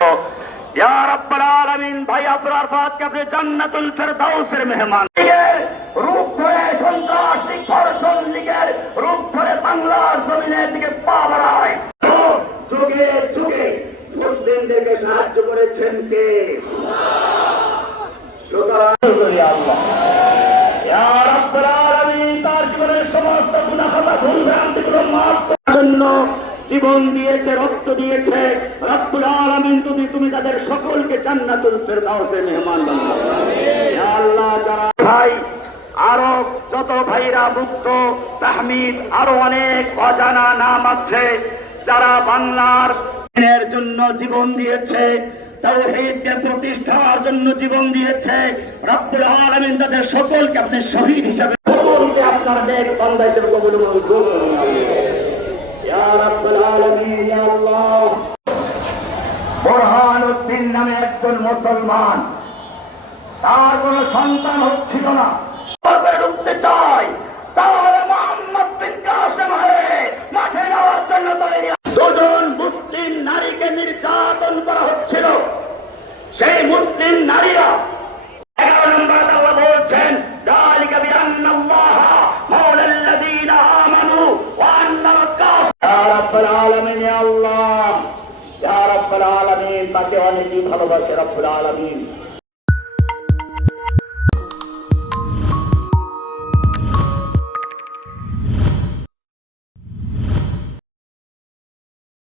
या रब्बुल आलमीन भाई अब्रार फात के अपने जन्नतुल फिरदौসের মেহমান রূপ ধরে সন্ত্রাস ধর্ষণ লীগের রূপ ধরে বাংলার জমিনের দিকে পা বাড়ায় যুগে যুগে মুসলিমদেরকে সাহায্য করেছেন কে? সুতরাং আল্লাহ ইয়া রব্বুল আলামিন তার জীবনের সমস্ত গুনাহ খাতা ভুল ভ্রান্তিগুলো মাফ করার জন্য জীবন দিয়েছে, রক্ত দিয়েছে। রব্বুল আলামিন তুমি তাদের সকলকে জান্নাতুল ফিরদাউসের মেহমান বানাও। ইয়া আল্লাহ যারা ভাই আরো যত ভাইরা মুক্ত তাহমিদ আরো অনেক অজানা নাম আছে যারা বাংলার জন্য জীবন দিয়েছে, তাওহীদকে প্রতিষ্ঠার জন্য জীবন দিয়েছে। রব্বুল আলামিন তাদের সকলকে আপনি শহীদ হিসেবে সকলকে আপনার নেক বান্দা হিসেবে কবুল মঞ্জুর করুন। ইয়া রাব্বুল আলামিন ইয়া আল্লাহ। বুরহানুদ্দিন নামে একজন মুসলমান, তার কোনো সন্তান হচ্ছিল না, ঢুকতে চায়, তাহলে মোহাম্মদ বিন কাসেম হয়ে মাঠে নেওয়ার জন্য তৈরি। দুজন মুসলিম নারীকে নির্যাতন করা হচ্ছিল, সেই মুসলিম নারীরা 11 নম্বর আল্লাহ বলছেন যালিকা বিআন্নাল্লাহ মাওলাল্লাযীনা আমানু ওয়া আন্নাল কাফির। ইয়া রাব্বুল আলামিন ইয়া আল্লাহ, ইয়া রাব্বুল আলামিন তাকে অনেকই ভালোবাসে রব্বুল আলামিন।